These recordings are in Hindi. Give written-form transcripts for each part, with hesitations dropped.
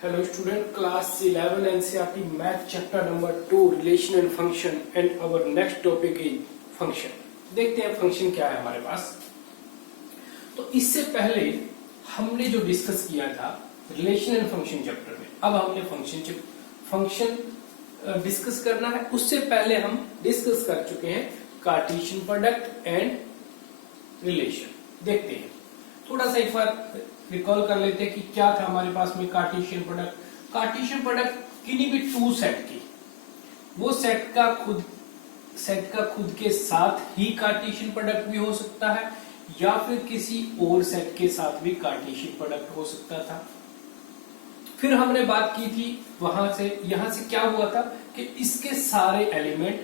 Hello student, class 11 NCERT math chapter number 2 relation and function and our next topic is function। देखते हैं फंक्शन क्या है हमारे पास। तो इससे पहले हमने जो डिस्कस किया था रिलेशन एंड फंक्शन चैप्टर में, अब हमने फंक्शन डिस्कस करना है। उससे पहले हम डिस्कस कर चुके हैं कार्टेशियन प्रोडक्ट एंड रिलेशन। देखते हैं थोड़ा सा एक बार रिकॉल कर लेते हैं कि क्या था हमारे पास में कार्टेशियन प्रोडक्ट। कार्टेशियन प्रोडक्ट किन्हीं भी टू सेट की, वो सेट का खुद के साथ ही कार्टेशियन प्रोडक्ट भी हो सकता है या फिर किसी और सेट के साथ भी कार्टेशियन प्रोडक्ट हो सकता था। फिर हमने बात की थी यहां से क्या हुआ था कि इसके सारे एलिमेंट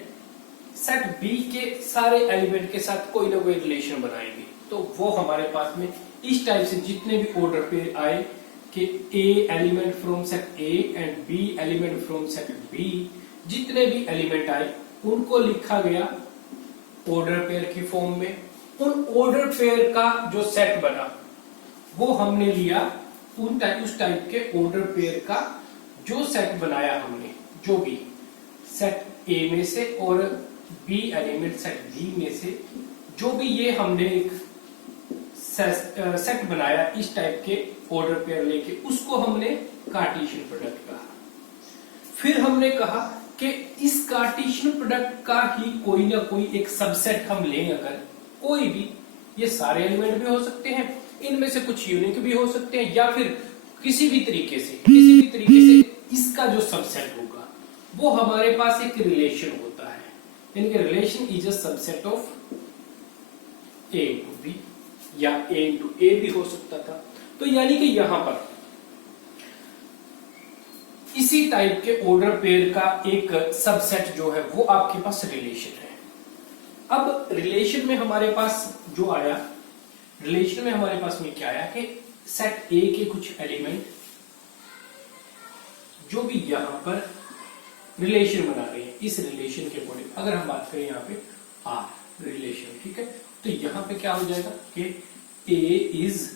सेट बी के सारे एलिमेंट के साथ कोई ना कोई रिलेशन बनाएंगे। तो वो हमारे पास में इस टाइप से जितने भी ऑर्डर पे आए कि A element from set A and B element from set B, जितने भी एलिमेंट आए उनको लिखा गया ऑर्डर पेयर की फॉर्म में। उन ऑर्डर पेयर का जो सेट बना वो हमने लिया उस टाइप के ऑर्डर पेयर का जो सेट बनाया हमने, जो भी सेट ए में से और बी एलिमेंट सेट बी में से जो भी ये हमने एक सेट बनाया इस टाइप के ऑर्डर पेयर लेके, उसको हमने कार्टेशियन प्रोडक्ट कहा। फिर हमने कहा कि इस कार्टेशियन प्रोडक्ट का ही कोई ना कोई एक सबसेट हम लें, अगर कोई भी, ये सारे एलिमेंट भी हो सकते हैं, इनमें से कुछ यूनिक भी हो सकते हैं, या फिर किसी भी तरीके से इसका जो सबसेट होगा वो हमारे पास एक रिलेशन होता है। यानी कि relation is a subset of A to B या ए इंटू ए भी हो सकता था। तो यानी कि यहां पर इसी टाइप के ऑर्डर पेयर का एक सबसेट जो है वो आपके पास रिलेशन है। अब रिलेशन में हमारे पास जो आया, रिलेशन में हमारे पास में क्या आया कि सेट ए के कुछ एलिमेंट जो भी यहां पर रिलेशन बना रहे हैं, इस रिलेशन के अकॉर्डिंग अगर हम बात करें यहाँ पे आर रिलेशन, ठीक है, तो यहां पे क्या हो जाएगा कि ए इज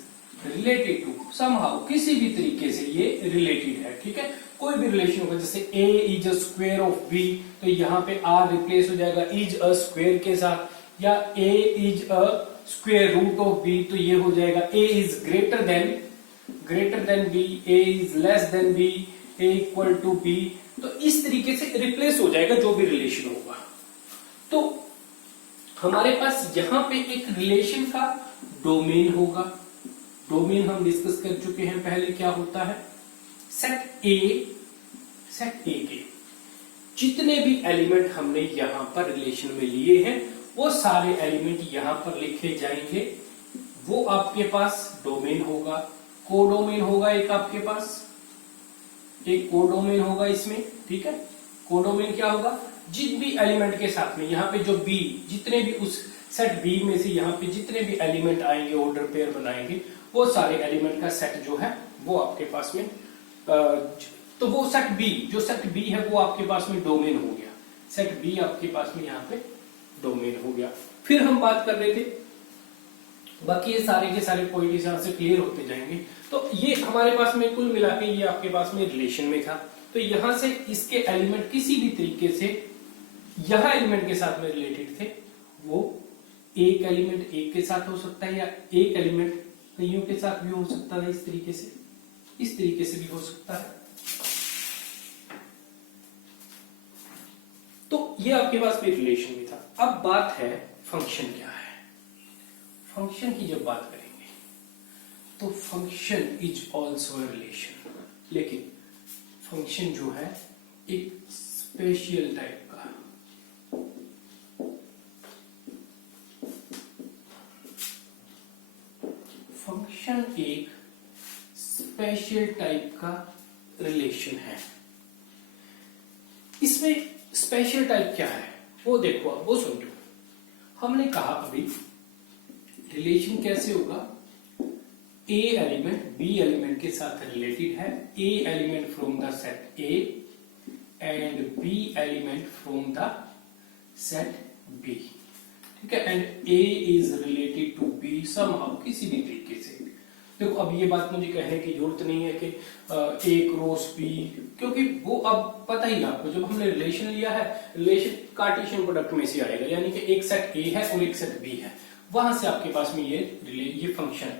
रिलेटेड टू समहाउ, किसी भी तरीके से ये रिलेटेड है, ठीक है, कोई भी रिलेशन होगा। जैसे A is a square of B, तो यहाँ पे आर रिप्लेस हो जाएगा इज अ स्क्वायर के साथ, या A is a square root of B, तो ये हो जाएगा A is greater than B, A is less than B, A equal to B. तो इस तरीके से रिप्लेस हो जाएगा जो भी रिलेशन होगा। तो हमारे पास यहां पे एक रिलेशन का डोमेन होगा। डोमेन हम डिस्कस कर चुके हैं पहले, क्या होता है, सेट ए के जितने भी एलिमेंट हमने यहां पर रिलेशन में लिए हैं वो सारे एलिमेंट यहां पर लिखे जाएंगे। वो आपके पास डोमेन होगा, कोडोमेन होगा एक आपके पास, एक कोडोमेन होगा इसमें, ठीक है। कोडोमेन क्या होगा, जिन भी एलिमेंट के साथ में यहाँ पे जो बी, जितने भी उस सेट बी में से यहाँ पे जितने भी एलिमेंट आएंगे ऑर्डर पेयर बनाएंगे, वो सारे एलिमेंट का सेट जो है वो आपके पास में तो वो सेट बी, जो सेट बी है वो आपके पास में डोमेन हो गया। सेट बी आपके पास में यहाँ पे डोमेन हो गया। फिर हम बात कर रहे थे, बाकी ये सारे के सारे पॉइंट इस यहाँ से क्लियर होते जाएंगे। तो ये हमारे पास में कुल मिला के ये आपके पास में रिलेशन में था। तो यहां से इसके एलिमेंट किसी भी तरीके से यहां एलिमेंट के साथ में रिलेटेड थे, वो एक एलिमेंट एक के साथ हो सकता है या एक एलिमेंट कईयों के साथ भी हो सकता है, इस तरीके से भी हो सकता है। तो ये आपके पास में रिलेशन भी था। अब बात है फंक्शन क्या है। फंक्शन की जब बात करेंगे तो फंक्शन इज ऑल्सो रिलेशन, लेकिन फंक्शन जो है एक स्पेशल टाइप का, फंक्शन एक स्पेशल टाइप का रिलेशन है। इसमें स्पेशल टाइप क्या है वो देखो, आप वो समझो। हमने कहा अभी रिलेशन कैसे होगा, ए एलिमेंट बी एलिमेंट के साथ रिलेटेड है, A element from the set A and B element from the set B, ठीक है, and A is related to B somehow, किसी भी तरीके से। देखो अब ये बात मुझे कहने की जरूरत नहीं है कि ए क्रॉस बी, क्योंकि वो अब पता ही है आपको, जब हमने रिलेशन लिया है, रिलेशन कार्टेशियन प्रोडक्ट में से आएगा, यानी कि एक सेट ए है और एक सेट बी है, वहां से आपके पास में ये फंक्शन,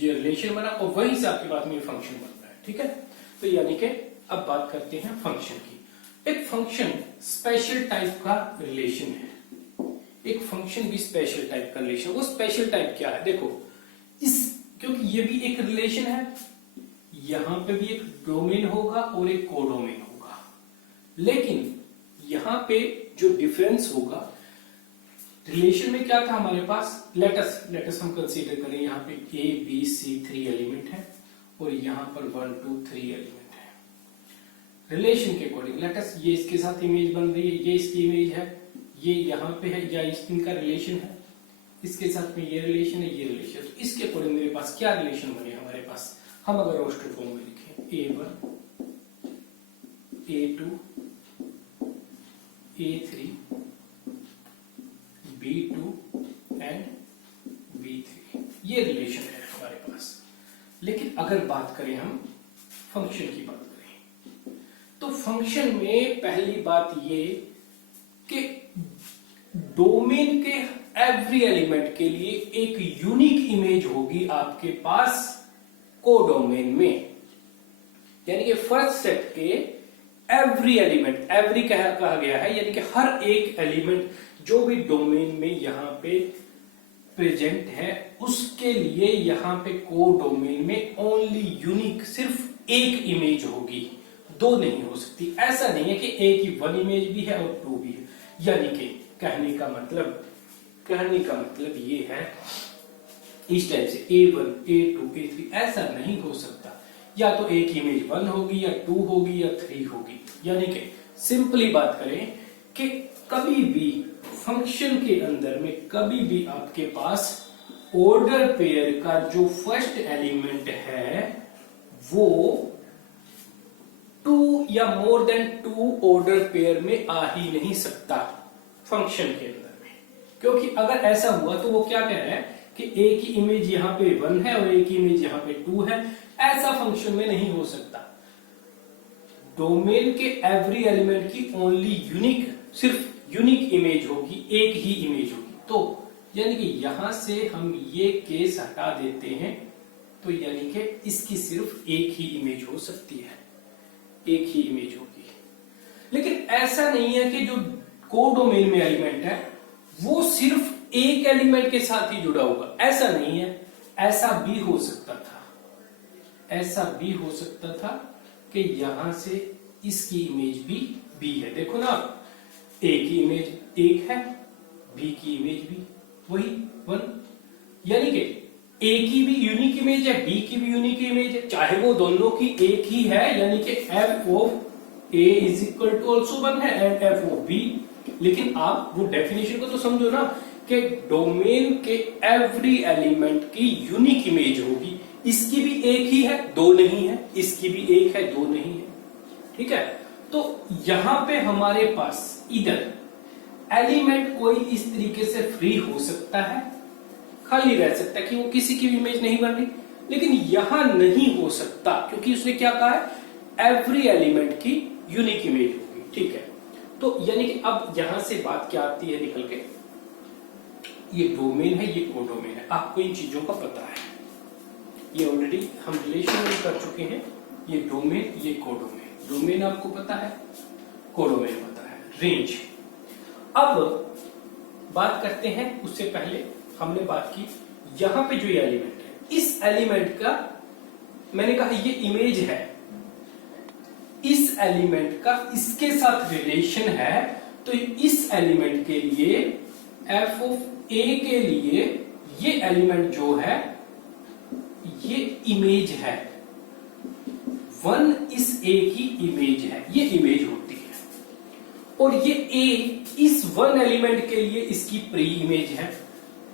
ये रिलेशन बना और वहीं से आपके पास में ये फंक्शन बन रहा है। ठीक है, तो यानी कि अब बात करते हैं फंक्शन की। एक फंक्शन स्पेशल टाइप का रिलेशन है, एक फंक्शन भी स्पेशल टाइप का रिलेशन। वो स्पेशल टाइप क्या है, देखो क्योंकि ये भी एक रिलेशन है, यहां पे भी एक डोमेन होगा और एक कोडोमेन होगा, लेकिन यहां पे जो डिफरेंस होगा, रिलेशन में क्या था हमारे पास, लेटस हम कंसीडर करें यहाँ पे ए बी सी 3 एलिमेंट है और यहाँ पर 1 2 3 एलिमेंट है। रिलेशन के अकॉर्डिंग लेटस ये इसके साथ इमेज बन रही है, ये इसकी इमेज है, ये यहाँ पे है, या इनका रिलेशन है, इसके साथ में ये रिलेशन है, ये रिलेशन। तो इसके अकॉर्डिंग मेरे पास क्या रिलेशन बने हमारे पास, हम अगर रोस्टर फॉर्म में लिखें A1 A2 A3 B2 and B3, ये रिलेशन है हमारे पास। लेकिन अगर बात करें हम फंक्शन की बात करें, तो फंक्शन में पहली बात ये कि डोमेन के एवरी एलिमेंट के लिए एक यूनिक इमेज होगी आपके पास कोडोमेन में, यानी कि फर्स्ट सेट के एवरी एलिमेंट, एवरी कहा गया है यानी कि हर एक एलिमेंट जो भी डोमेन में यहां पे प्रेजेंट है, उसके लिए यहां पे कोडोमेन में ओनली यूनिक सिर्फ एक इमेज होगी, दो नहीं हो सकती। ऐसा नहीं है कि एक ही 1 इमेज भी है और 2 भी है, यानी कि कहने का मतलब ये है इस टाइप से A1 A2 A3 ऐसा नहीं हो सकता, या तो एक इमेज 1 होगी या 2 होगी या 3 होगी। यानी कि सिंपली बात करें कि कभी भी फंक्शन के अंदर में कभी भी आपके पास ऑर्डर पेयर का जो फर्स्ट एलिमेंट है वो 2 या मोर देन 2 ऑर्डर पेयर में आ ही नहीं सकता फंक्शन के अंदर में, क्योंकि अगर ऐसा हुआ तो वो क्या कह रहा है कि एक ही इमेज यहां पे 1 है और एक ही इमेज यहां पे 2 है, ऐसा फंक्शन में नहीं हो सकता। डोमेन के एवरी एलिमेंट की ओनली यूनिक, सिर्फ यूनिक इमेज होगी, एक ही इमेज होगी। तो यानी कि यहां से हम ये केस हटा देते हैं, तो यानी कि इसकी सिर्फ एक ही इमेज हो सकती है, एक ही इमेज होगी। लेकिन ऐसा नहीं है कि जो कोडोमेन में एलिमेंट है वो सिर्फ एक एलिमेंट के साथ ही जुड़ा होगा, ऐसा नहीं है। ऐसा भी हो सकता था कि यहां से इसकी इमेज भी बी है। देखो ना, ए की इमेज 1 है, बी की इमेज भी वही 1, यानी कि ए की भी यूनिक इमेज है, बी की भी यूनिक इमेज है, चाहे वो दोनों की एक ही है, यानी कि F of A is equal to also 1 है एंड एफ ऑफ बी। लेकिन आप वो डेफिनेशन को तो समझो ना कि डोमेन के एवरी एलिमेंट की यूनिक इमेज होगी, इसकी भी एक ही है, 2 नहीं है, इसकी भी एक है, 2 नहीं है। ठीक है, तो यहां पे हमारे पास इधर एलिमेंट कोई इस तरीके से फ्री हो सकता है, खाली रह सकता है कि वो किसी की भी इमेज नहीं बन रही, लेकिन यहां नहीं हो सकता क्योंकि उसने क्या कहा है, एवरी एलिमेंट की यूनिक इमेज होगी। ठीक है, तो यानी कि अब यहां से बात क्या आती है निकल के, ये डोमेन है, ये कोडोमेन है, आपको इन चीजों का पता है, ये ऑलरेडी हम रिलेशन में कर चुके हैं। ये डोमेन, ये कोडोमेन, डोमेन आपको पता है, कोडोमेन पता है, रेंज। अब बात करते हैं, उससे पहले हमने बात की यहां पे जो ये एलिमेंट है, इस एलिमेंट का मैंने कहा ये इमेज है, इस एलिमेंट का इसके साथ रिलेशन है, तो इस एलिमेंट के लिए एफ ऑफ ए के लिए ये एलिमेंट जो है ये इमेज है, 1 इस ए की इमेज है, ये इमेज होती है, और ये ए इस 1 एलिमेंट के लिए इसकी प्री इमेज है,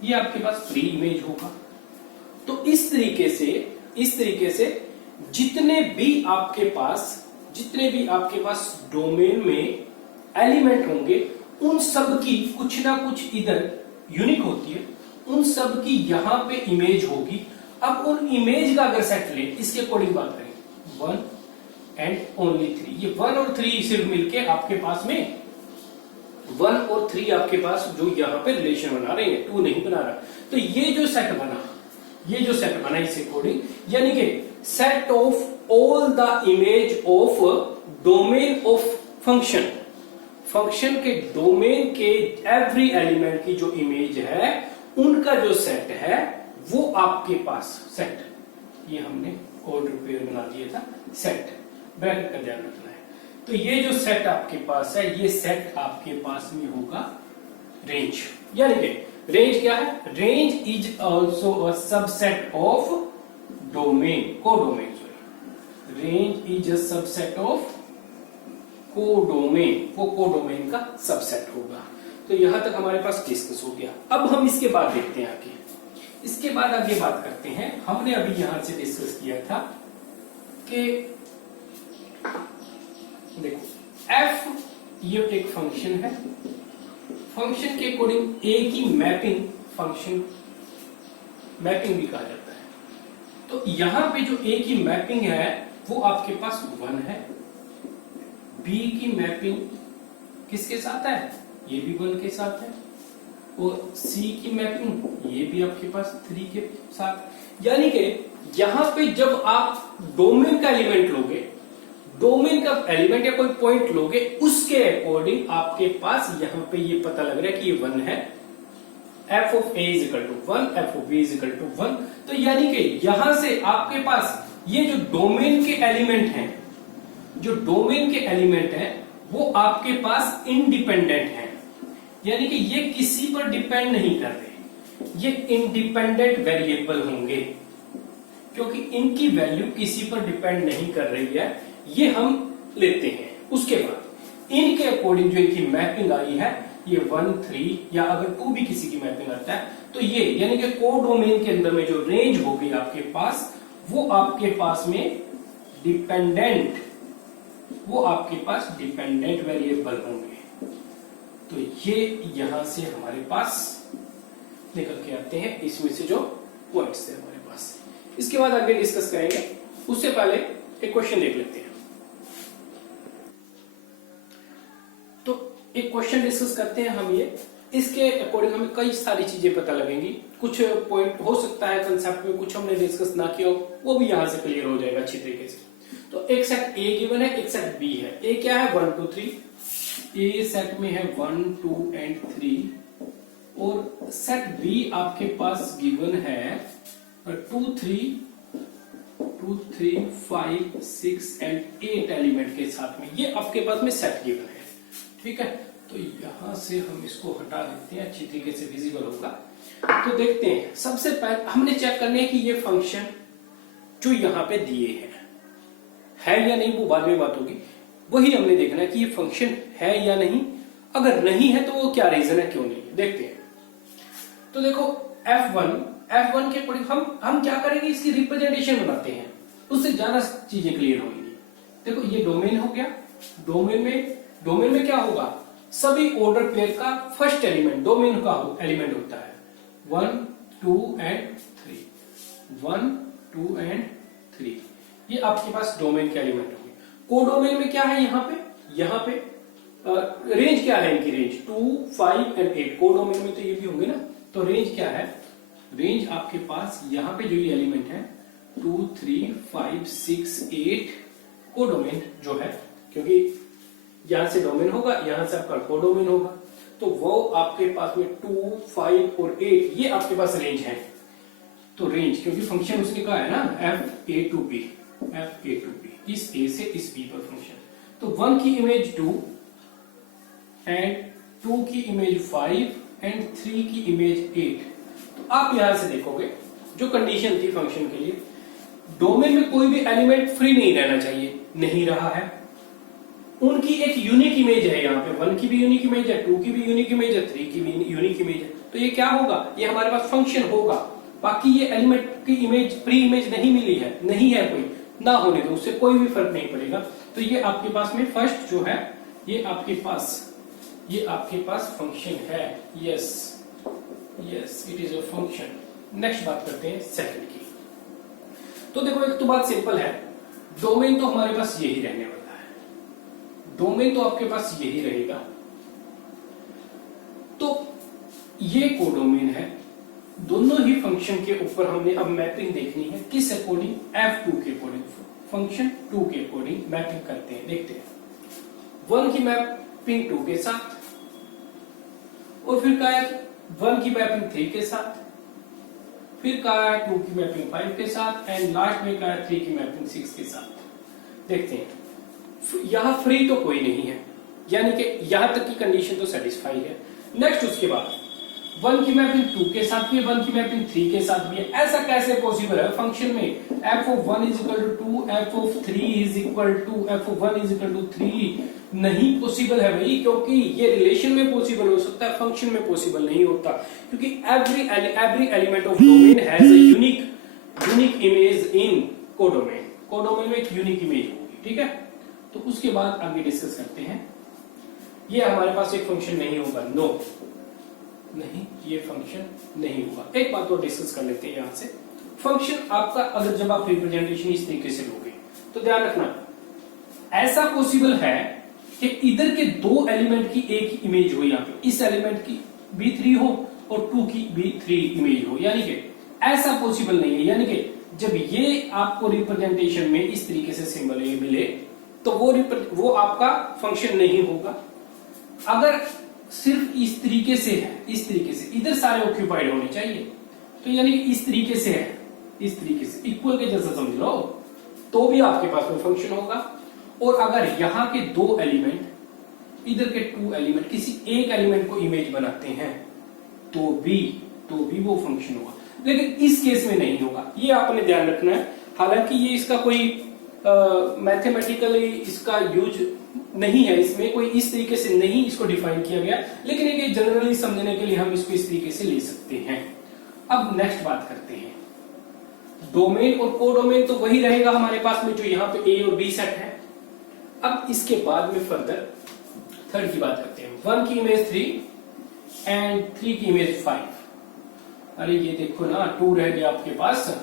ये आपके पास प्री इमेज होगा। तो इस तरीके से जितने भी आपके पास डोमेन में एलिमेंट होंगे, उन सब की कुछ ना कुछ इधर यूनिक होती है, उन सब की यहां पे इमेज होगी। अब उन इमेज का अगर सेट ले, इसके अकॉर्डिंग बात करें, 1 एंड ओनली 3, ये 1 और 3 सिर्फ मिलके आपके पास में 1 और 3 आपके पास जो यहाँ पे रिलेशन बना रहे हैं, 2 नहीं बना रहा। तो ये जो सेट बना इस अकॉर्डिंग, यानी कि set of all the image of domain of function के डोमेन के एवरी एलिमेंट की जो इमेज है उनका जो सेट है वो आपके पास सेट, ये हमने ऑर्डर पेयर बना दिया था, सेट ब्रैकेट का ध्यान रखना है। तो ये जो सेट आपके पास है, ये सेट आपके पास में होगा रेंज, यानी कि रेंज क्या है, range is also a subset of domain, codomain, sorry, range is a subset of codomain, वो कोडोमेन का सबसेट होगा। तो यहां तक हमारे पास डिस्कस हो गया। अब हम इसके बाद देखते हैं आगे, इसके बाद आगे बात करते हैं। हमने अभी यहां से डिस्कस किया था कि देखो f ये एक फंक्शन है, फंक्शन के अकॉर्डिंग a की मैपिंग फंक्शन मैपिंग भी कहा जाता है। तो यहां पे जो a की मैपिंग है वो आपके पास 1 है, b की मैपिंग किसके साथ है, ये भी 1 के साथ है, और c की मैपिंग ये भी आपके पास 3 के साथ। यानी कि यहां पे जब आप डोमेन का एलिमेंट लोगे, डोमेन का एलिमेंट या कोई पॉइंट लोगे, उसके अकॉर्डिंग आपके पास यहां पे ये पता लग रहा है कि ये 1 है, f of a is equal to 1, f of b is equal to 1। तो यानी कि यहां से आपके पास ये जो डोमेन के एलिमेंट हैं, जो डोमेन के एलिमेंट हैं वो आपके पास इंडिपेंडेंट हैं, यानी कि ये किसी पर डिपेंड नहीं कर रहे, ये इंडिपेंडेंट वेरिएबल होंगे क्योंकि इनकी वैल्यू किसी पर डिपेंड नहीं कर रही है, ये हम लेते हैं। उसके बाद इनके अकॉर्डिंग जो इनकी मैपिंग आई है ये 1, 3 या अगर 2 भी किसी की मैपिंग आता है तो ये यानी कि कोडोमेन के अंदर में जो रेंज होगी आपके पास वो आपके पास में डिपेंडेंट, वो आपके पास डिपेंडेंट वेरिएबल होंगे। तो ये यहां से हमारे पास निकल के आते हैं, इसमें से जो पॉइंट्स थे हमारे पास। इसके बाद आगे डिस्कस करेंगे, उससे पहले एक क्वेश्चन देख लेते हैं। तो एक क्वेश्चन डिस्कस करते हैं हम, ये इसके अकॉर्डिंग हमें कई सारी चीजें पता लगेंगी, कुछ पॉइंट हो सकता है कंसेप्ट में कुछ हमने डिस्कस ना किया हो, वो भी यहां से क्लियर हो जाएगा अच्छी तरीके से। तो एक सेट A गिवन है, एक सेट B है। A क्या है 1, 2, 3, A सेट में है 1, 2 एंड 3, और सेट B आपके पास गिवन है 2, 3, 5, 6 एंड 8 एलिमेंट के साथ में, ये आपके पास में सेट गिवन है। ठीक है, तो यहां से हम इसको हटा देते हैं, अच्छी तरीके से विजिबल होगा। तो देखते हैं, सबसे पहले हमने चेक करना है कि ये फंक्शन जो यहां पे दिए हैं है या नहीं, वो बाद में बात होगी। वही हमने देखना है कि ये फंक्शन है या नहीं, अगर नहीं है तो वो क्या रीजन है, क्यों नहीं, देखते हैं। तो देखो F1 के अकॉर्डिंग हम क्या करेंगे, इसकी रिप्रेजेंटेशन बनाते हैं, उससे ज्यादा चीजें क्लियर होंगी। देखो ये डोमेन हो गया, डोमेन में क्या होगा, सभी ऑर्डर पेयर का फर्स्ट एलिमेंट डोमेन का एलिमेंट होता है 1, 2 एंड 3, 1, 2 एंड 3, ये आपके पास डोमेन के एलिमेंट होंगे। कोडोमेन में क्या है, यहाँ पे रेंज क्या है, इनकी रेंज 2, 5 एंड 8, कोडोमेन में तो ये भी होंगे ना। तो रेंज क्या है, रेंज आपके पास यहाँ पे जो ये एलिमेंट है 2, 3, 5, 6, 8 कोडोमेन जो है, क्योंकि यहां से डोमेन होगा, यहां से आपका कोडोमेन होगा, तो वो आपके पास में 2, 5 और 8 ये आपके पास रेंज है। तो रेंज क्योंकि फंक्शन उसने कहा है ना FA to B, इस A से इस B पर फंक्शन, तो 1 की इमेज 2 एंड 2 की इमेज 5 एंड 3 की इमेज 8। तो आप यहां से देखोगे जो कंडीशन थी फंक्शन के लिए, डोमेन में कोई भी एलिमेंट फ्री नहीं रहना चाहिए, नहीं रहा है, उनकी एक यूनिक इमेज है, यहाँ पे 1 की भी यूनिक इमेज है, 2 की भी यूनिक इमेज है, 3 की भी यूनिक इमेज है। तो ये क्या होगा, ये हमारे पास फंक्शन होगा। बाकी ये एलिमेंट की इमेज फ्री इमेज नहीं मिली है, नहीं है कोई, ना होने दो, उससे कोई भी फर्क नहीं पड़ेगा। तो ये आपके पास में फर्स्ट जो है ये आपके पास फंक्शन है, yes it is a function. Next बात करते हैं सेकंड की। तो देखो एक तो बात सिंपल है, डोमेन तो हमारे पास यही रहने वाला है, डोमेन तो आपके पास यही रहेगा। तो ये कोडोमेन है, दोनों ही फंक्शन के ऊपर हमने अब मैपिंग देखनी है, किस अकॉर्डिंग, F2 के अकॉर्डिंग, फंक्शन 2 के अकॉर्डिंग मैपिंग करते हैं। देखते हैं 1 की मैपिंग 2 के साथ, और फिर का है 1 की मैपिंग 3 के साथ, फिर का है 2 की मैपिंग 5 के साथ, एंड लास्ट में का है 3 की मैपिंग 6 के साथ। देखते हैं यहां फ्री तो कोई नहीं है, यानी कि यहां तक की कंडीशन तो सेटिस्फाई है। नेक्स्ट उसके बाद 1 की मैपिंग 2 के साथ भी है, 1 की मैपिंग 3 के साथ भी है। ऐसा कैसे पॉसिबल है? फंक्शन में f(1) = 2, f(3) = 2, f(1) = 3 नहीं पॉसिबल है भाई, क्योंकि ये रिलेशन में पॉसिबल हो सकता है, फंक्शन में पॉसिबल नहीं होता, क्योंकि every element of domain has a unique image in codomain. Codomain में एक यूनिक इमेज होगी, ठीक है। तो उसके बाद आगे डिस्कस करते हैं। ये हमारे पास एक फंक्शन नहीं होगा, नो नहीं, ये फंक्शन नहीं होगा। एक बात और डिस्कस कर लेते हैं यहां से। फंक्शन आपका अगर जब आप रिप्रेजेंटेशन इस तरीके से लोगे तो ध्यान रखना, ऐसा पॉसिबल है कि इधर के 2 एलिमेंट की एक ही इमेज हो, यहाँ पे इस एलिमेंट की भी 3 हो और 2 की भी 3 इमेज हो, यानी कि ऐसा पॉसिबल नहीं है। यानी कि जब ये आपको रिप्रेजेंटेशन में इस तरीके से सिंबल ये मिले तो वो आपका फंक्शन नहीं होगा। अगर सिर्फ इस तरीके से है, इस तरीके से इधर सारे ऑक्यूपाइड होने चाहिए, तो यानी कि इस तरीके से है, इस तरीके से इक्वल के जैसा समझ लो, तो भी आपके पास में फंक्शन होगा। और अगर यहां के 2 एलिमेंट, इधर के 2 एलिमेंट किसी एक एलिमेंट को इमेज बनाते हैं तो भी वो फंक्शन होगा, लेकिन इस केस में नहीं होगा। ये आपने ध्यान रखना है। हालांकि ये इसका कोई मैथमेटिकली इसका यूज नहीं है, इसमें कोई इस तरीके से नहीं इसको डिफाइन किया गया, लेकिन एक जनरली समझने के लिए हम इसको इस तरीके से ले सकते हैं। अब नेक्स्ट बात करते हैं, डोमेन और कोडोमेन तो वही रहेगा हमारे पास में जो यहाँ पे A और B सेट है। अब इसके बाद में फर्दर थर्ड की बात करते हैं। 1 की इमेज 3 एंड 3 की इमेज 5। अरे ये देखो ना, 2 रह गया आपके पास।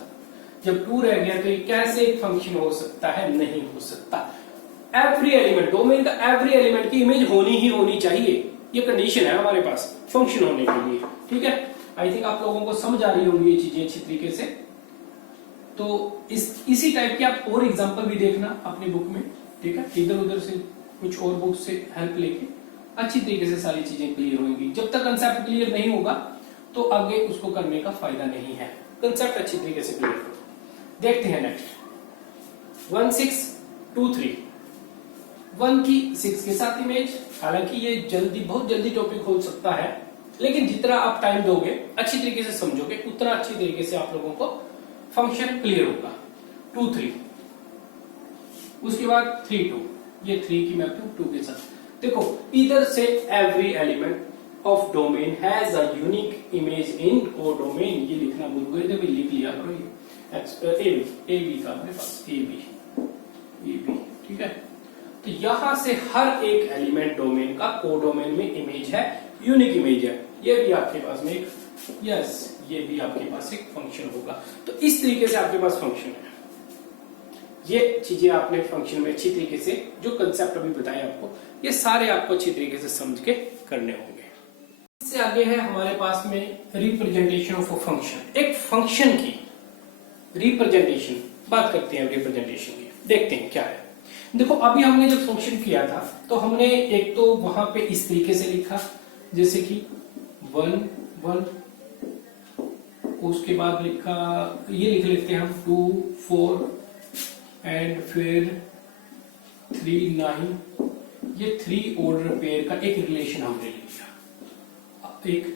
जब 2 रह गया तो ये कैसे एक फंक्शन हो सकता है? नहीं हो सकता। एवरी एलिमेंट, डोमेन का एवरी एलिमेंट की इमेज होनी चाहिए, ये कंडीशन है हमारे पास फंक्शन होने के लिए, ठीक है। आई थिंक आप लोगों को समझ आ रही होंगी ये चीजें अच्छी तरीके से। तो इसी टाइप के आप और एग्जांपल भी देखना अपनी बुक में, ठीक है। इधर उधर से कुछ और बुक से हेल्प लेके अच्छी तरीके से सारी चीजें क्लियर होंगी। जब तक कंसेप्ट क्लियर नहीं होगा तो आगे उसको करने का फायदा नहीं है। कंसेप्ट अच्छी तरीके से क्लियर करो। देखते हैं नेक्स्ट 1 6 2 3। 1 की 6 के साथ इमेज। हालांकि ये बहुत जल्दी टॉपिक हो सकता है, लेकिन जितना आप टाइम दोगे, अच्छी तरीके से समझोगे, उतना अच्छी तरीके से आप लोगों को फंक्शन क्लियर होगा। 2 3, उसके बाद 3 2, ये 3 की मैपिंग 2 के साथ। देखो इधर से every element of domain has a unique image in codomain. ये लिखना भूल गए थे, लिख लिया करो। ये ए बी का हमारे पास ए बी, ठीक है। तो यहां से हर एक एलिमेंट डोमेन का कोडोमेन में इमेज है, यूनिक इमेज है। ये भी आपके पास में एक, यस, ये भी आपके पास एक फंक्शन होगा। तो इस तरीके से आपके पास फंक्शन है। ये चीजें आपने फंक्शन में अच्छी तरीके से, जो कंसेप्ट अभी बताया आपको, ये सारे आपको अच्छी तरीके से समझ के करने होंगे। इससे आगे है हमारे पास में रिप्रेजेंटेशन ऑफ अ फंक्शन। एक फंक्शन की रिप्रेजेंटेशन, बात करते हैं रिप्रेजेंटेशन की, देखते हैं क्या है। देखो अभी हमने जब फंक्शन किया था तो हमने एक तो वहां पे इस तरीके से लिखा, जैसे कि 1 1, उसके बाद लिखा, ये लिख लेते हैं हम 2 4 एंड फिर 3 9। ये 3 ऑर्डर पेयर का एक रिलेशन हमने ले लिया,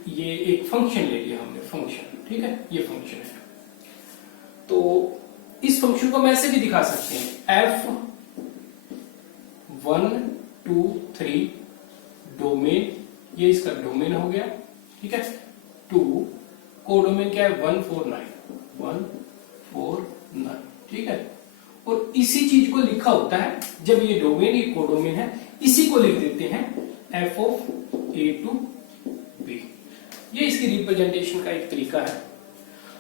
ये एक फंक्शन ले लिया हमने, फंक्शन, ठीक है। ये फंक्शन है। तो इस फंक्शन को हम ऐसे भी दिखा सकते हैं, f1 2 3 डोमेन, ये इसका डोमेन हो गया, ठीक है। 2 कोडोमेन क्या है? 1 4 9, ठीक है। और इसी चीज को लिखा होता है, जब ये डोमेन, ये कोडोमेन है, इसी को लिख देते हैं f of a to b। ये इसकी रिप्रेजेंटेशन का एक तरीका है।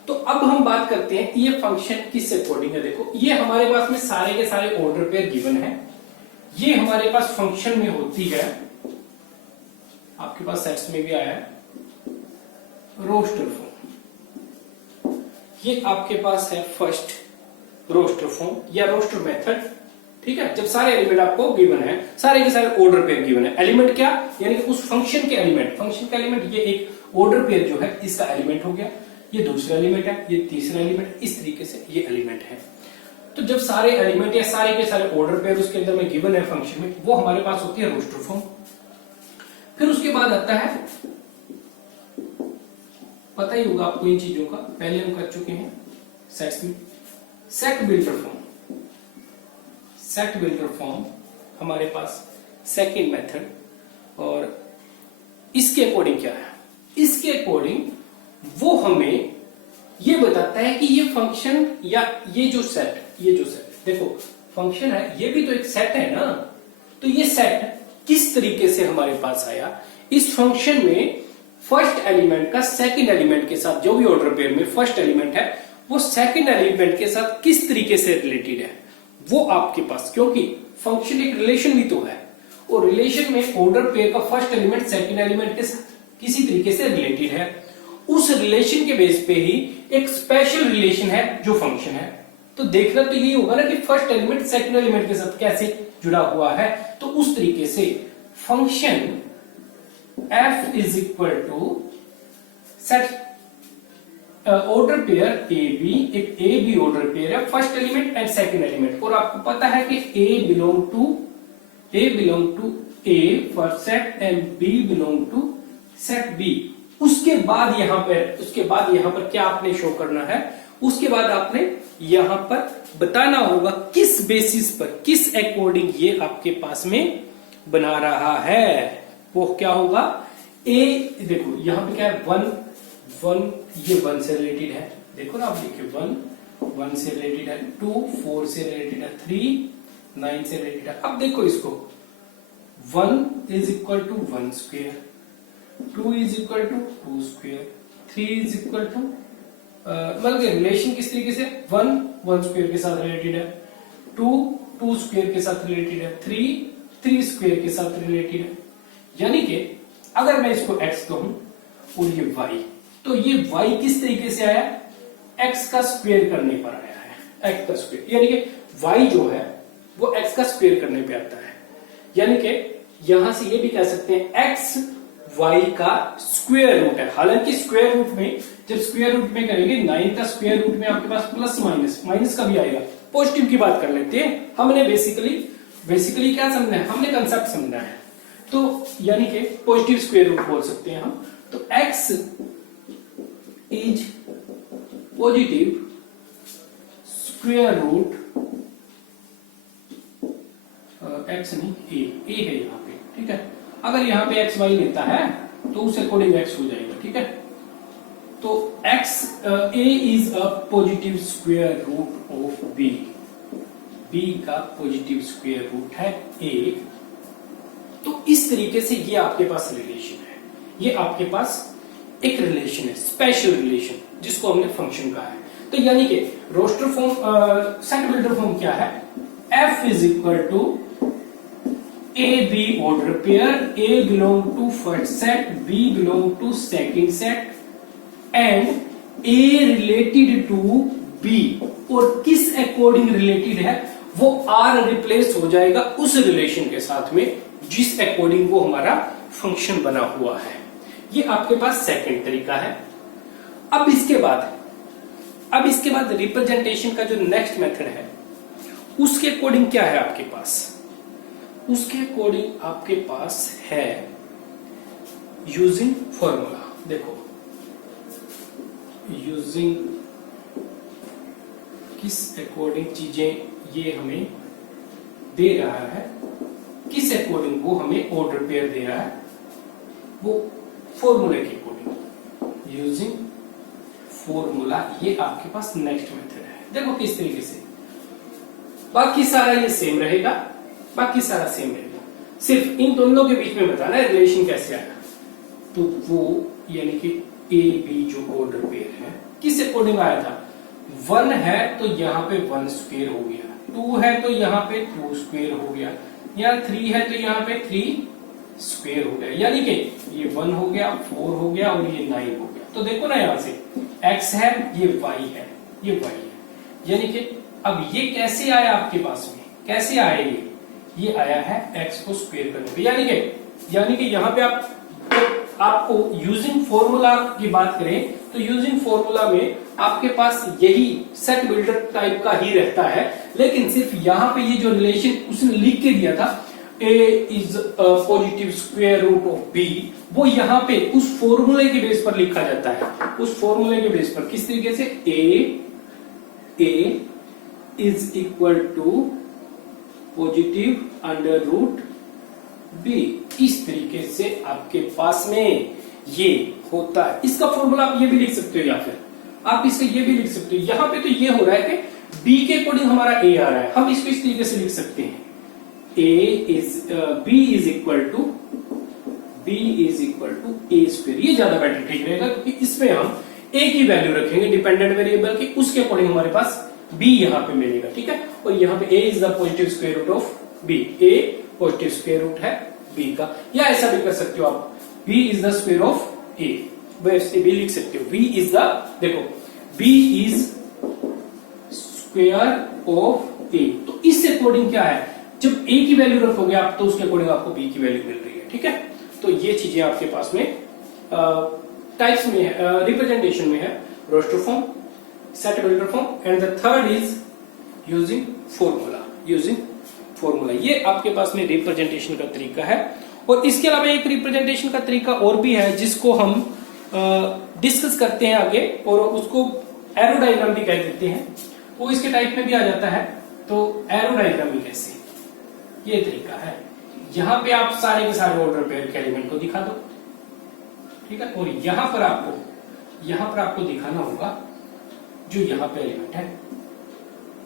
तो अब हम बात करते हैं ये फंक्शन किस अकॉर्डिंग है। देखो ये हमारे पास में सारे के सारे ऑर्डर पेयर गिवन है, ये हमारे पास फंक्शन में होती है, आपके पास सेट्स में भी आया है रोस्टर फॉर्म। ये आपके पास है फर्स्ट रोस्टर फॉर्म या रोस्टर मेथड, ठीक है। जब सारे एलिमेंट आपको गिवन है, सारे के सारे ऑर्डर पेयर गिवन है, एलिमेंट क्या यानी कि उस फंक्शन के एलिमेंट, फंक्शन का एलिमेंट, ये एक ऑर्डर पेयर जो है इसका एलिमेंट हो गया, ये दूसरा एलिमेंट है, ये तीसरा एलिमेंट, इस तरीके से ये एलिमेंट है। तो जब सारे एलिमेंट या सारे के सारे ऑर्डर पेयर उसके अंदर में गिवन है फंक्शन में, वो हमारे पास होती है रोस्टर फॉर्म। फिर उसके बाद आता है, पता ही होगा आपको इन चीजों का, पहले हम कर चुके हैं सेट्स में, set builder form. Set builder form हमारे पास सेकंड मेथड, और इसके अकॉर्डिंग क्या है, इसके अकॉर्डिंग वो हमें ये बताता है कि ये फंक्शन या ये जो सेट देखो फंक्शन है, ये भी तो एक सेट है ना, तो ये सेट किस तरीके से हमारे पास आया, इस फंक्शन में फर्स्ट एलिमेंट का सेकंड एलिमेंट के साथ, जो भी ऑर्डर पेयर में फर्स्ट एलिमेंट है वो सेकंड एलिमेंट के साथ किस तरीके से रिलेटेड है, वो आपके पास, क्योंकि फंक्शन एक रिलेशन भी तो है, और रिलेशन में ऑर्डर पेयर का फर्स्ट एलिमेंट सेकंड एलिमेंट के साथ किसी तरीके से रिलेटेड है, उस रिलेशन के बेस पे ही एक स्पेशल रिलेशन है जो फंक्शन है। तो देखना तो यही होगा ना कि फर्स्ट एलिमेंट सेकंड एलिमेंट के साथ कैसे जुड़ा हुआ है, तो उस तरीके से function f is equal to set order pair A B, एक ए बी ऑर्डर पेयर है, first element and second element, और आपको पता है कि a belong to a for set and b belong to set b। उसके बाद यहां पर क्या आपने शो करना है, उसके बाद आपने यहां पर बताना होगा किस बेसिस पर, किस अकॉर्डिंग ये आपके पास में बना रहा है, वो क्या होगा। ए देखो यहां पे क्या है, वन ये 1 से रिलेटेड है, देखो ना आप देखिए 1 से रिलेटेड है, 2 4 से रिलेटेड है, 3 9 से रिलेटेड है। अब देखो इसको 1 is equal to 1 square, 2 is equal to 2 square, 3 is equal to, मतलब रिलेशन किस तरीके से, 1 स्क्वेयर के साथ रिलेटेड है, 2 स्क्वेयर के साथ रिलेटेड है, 3 स्क्वेयर के साथ रिलेटेड है। यानी कि अगर मैं इसको x कहूं और ये y, तो ये y किस तरीके से आया, x का स्क्वेयर करने पर आया है, x का स्क्वेयर, यानी कि y जो है वो x का स्क्वेयर करने पे आता है। यानी कि यहां से ये भी कह सकते हैं x y का स्क्वेयर रूट है। हालांकि स्क्वेयर रूट में, जब स्क्वेयर रूट में करेंगे 9 का स्क्वेयर रूट में आपके पास प्लस माइनस का भी आएगा, पॉजिटिव की बात कर लेते हैं। हमने बेसिकली क्या समझना है, हमने कंसेप्ट समझना है, तो यानी कि पॉजिटिव स्क्वेयर रूट बोल सकते हैं हम। तो x is positive square root, x नहीं a है यहाँ पे, ठीक है। अगर यहाँ पे x y लेता है तो उस अकॉर्डिंग x हो जाएगा, ठीक है। तो a is a positive square root of b का पॉजिटिव स्क्वेयर रूट है a। तो इस तरीके से ये आपके पास रिलेशन है, ये आपके पास एक रिलेशन है, स्पेशल रिलेशन, जिसको हमने फंक्शन कहा है। तो यानी कि roster form, set builder form क्या है, f is equal to a b order pair, a belong to first set, b belong to second set, and a related to b, और किस अकॉर्डिंग रिलेटेड है, वो r रिप्लेस हो जाएगा उस रिलेशन के साथ में जिस अकॉर्डिंग वो हमारा फंक्शन बना हुआ है। ये आपके पास सेकंड तरीका है। अब इसके बाद रिप्रेजेंटेशन का जो नेक्स्ट मेथड है, उसके अकॉर्डिंग क्या है आपके पास, उसके अकॉर्डिंग आपके पास है यूजिंग फॉर्मूला। देखो यूजिंग किस अकॉर्डिंग चीजें ये हमें दे रहा है, किस अकॉर्डिंग वो हमें ऑर्डर पेयर दे रहा है, वो फॉर्मूले के अकॉर्डिंग, यूजिंग फॉर्मूला, ये आपके पास नेक्स्ट मेथड है। देखो किस तरीके से, बाकी सारा ये सेम रहेगा, सिर्फ इन दोनों के बीच में बताना है रिलेशन कैसे आया। तो वो यानी कि ए बी जो ऑर्डर पेयर है, किस अकॉर्डिंग आया था? 1 है तो यहाँ पे 1 स्क्वायर हो गया, 2 है तो यहाँ पे 2 स्क्वायर हो गया, या 3 है तो यहाँ पे 3 स्क्वायर हो गया, यानी कि ये 1 हो गया, 4 हो गया और ये 9 हो गया। तो देखो ना यहाँ से x है, ये y है, ये y है, यानी कि अब ये कैसे आया आपके पास में, कैसे आया ये आया है x को स्क्वायर करने पे, यानी कि यहाँ पे आपको यूजिंग फॉर्मूला की बात करें तो यूजिंग फॉर्मूला में आपके पास यही सेट बिल्डर टाइप का ही रहता है, लेकिन सिर्फ यहाँ पे ये जो रिलेशन उसने लिख के दिया था a is positive square root of b, वो यहाँ पे उस फॉर्मूले के बेस पर लिखा जाता है। उस फॉर्मूले के बेस पर किस तरीके से a is equal to positive under root b, इस तरीके से आपके पास में ये होता है। इसका फॉर्मूला आप ये भी लिख सकते हो, या फिर आप इससे ये भी लिख सकते हो। यहां पे तो ये हो रहा है कि b के अकॉर्डिंग हमारा a आ रहा है, हम इसको इस तरीके से लिख सकते हैं b is equal to a square. ये ज्यादा बेटर ठीक रहेगा, क्योंकि इसमें हम a की वैल्यू रखेंगे डिपेंडेंट वेरिएबल की, उसके अकॉर्डिंग हमारे पास b यहाँ पे मिलेगा, ठीक है। और यहाँ पे a is the positive square root of b, a positive square root है b का, या ऐसा भी कर सकते हो आप, b is the square of a, वैसे भी लिख सकते हो। b इज द, देखो b is square of a, तो इससे अकॉर्डिंग क्या है, जब a की वैल्यू रखोगे आप तो उसके अकॉर्डिंग आपको b की वैल्यू मिल रही है, ठीक है। तो ये चीजें आपके पास में टाइप्स में है, रिप्रेजेंटेशन में है, roster form, set builder form, and the third is using formula. ये आपके पास में रिप्रेजेंटेशन का तरीका है। और इसके अलावा एक रिप्रेजेंटेशन का तरीका और भी है जिसको हम डिस्कस करते हैं आगे, और उसको एरो डायग्राम भी कह देते हैं, वो इसके टाइप में भी आ जाता है। तो एरो डायग्राम भी कैसे, ये तरीका है, यहां पे आप सारे के सारे ऑर्डर पेयर के एलिमेंट को दिखा दो, ठीक है। और यहां पर आपको दिखाना होगा जो यहां पे एलिमेंट है,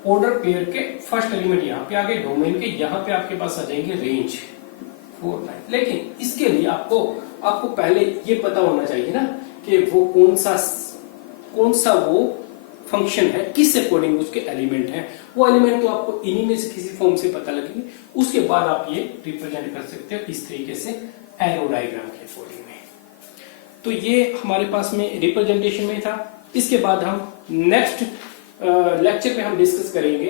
ऑर्डर पेयर के फर्स्ट एलिमेंट यहां पे आ गए, डोमेन के यहां पे आपके पास आ जाएंगे रेंज 4 9। लेकिन इसके लिए आपको पहले ये पता होना चाहिए ना कि वो कौन सा वो फंक्शन है, किस अकॉर्डिंग उसके एलिमेंट है। वो एलिमेंट तो आपको इन्हीं में से किसी फॉर्म से पता लगेंगे, उसके बाद आप ये रिप्रेजेंट कर सकते हो इस तरीके से एरो डायग्राम के अकॉर्डिंग में। तो ये हमारे पास में रिप्रेजेंटेशन में था। इसके बाद हम नेक्स्ट लेक्चर में हम डिस्कस करेंगे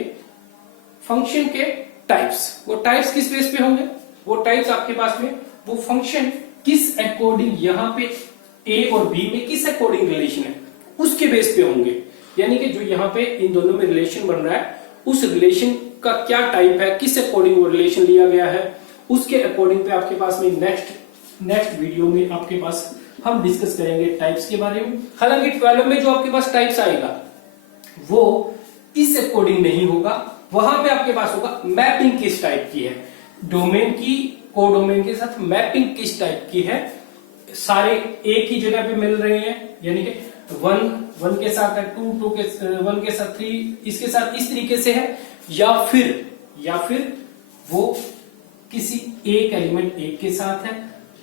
फंक्शन के टाइप्स। वो टाइप्स किस बेस पे होंगे, वो टाइप्स आपके पास में वो फंक्शन किस अकॉर्डिंग यहाँ पे a और b में किस अकॉर्डिंग रिलेशन है उसके बेस पे होंगे। यानी कि जो यहाँ पे इन दोनों में रिलेशन बन रहा है, उस रिलेशन का क्या टाइप है, किस अकॉर्डिंग वो रिलेशन लिया गया है, उसके अकॉर्डिंग पे आपके पास में नेक्स्ट वीडियो में आपके पास हम डिस्कस करेंगे टाइप्स के बारे में। हालांकि 12 में जो आपके पास टाइप्स आएगा वो इस अकॉर्डिंग नहीं होगा, वहां पे आपके पास होगा मैपिंग किस टाइप की है, डोमेन की कोडोमेन के साथ मैपिंग किस टाइप की है, सारे एक ही जगह पे मिल रहे हैं, यानी कि 1 के साथ है, 2 के 1 के साथ 3 इसके साथ इस तरीके से है, या फिर वो किसी एक एलिमेंट एक के साथ है,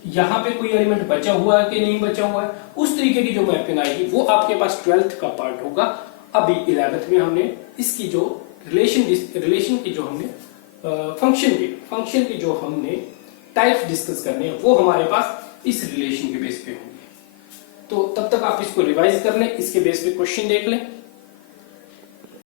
यहां पे कोई एलिमेंट बचा हुआ है कि नहीं बचा हुआ है, उस तरीके की जो मैपिंग आएगी वो आपके पास 12th का पार्ट होगा। अभी 11th में हमने इसकी जो रिलेशन की जो हमने फंक्शन की जो हमने टाइप्स डिस्कस करने हैं वो हमारे पास इस रिलेशन के बेस पे होंगे। तो तब तक आप इसको रिवाइज कर लें, इसके बेस पे क्वेश्चन देख लें।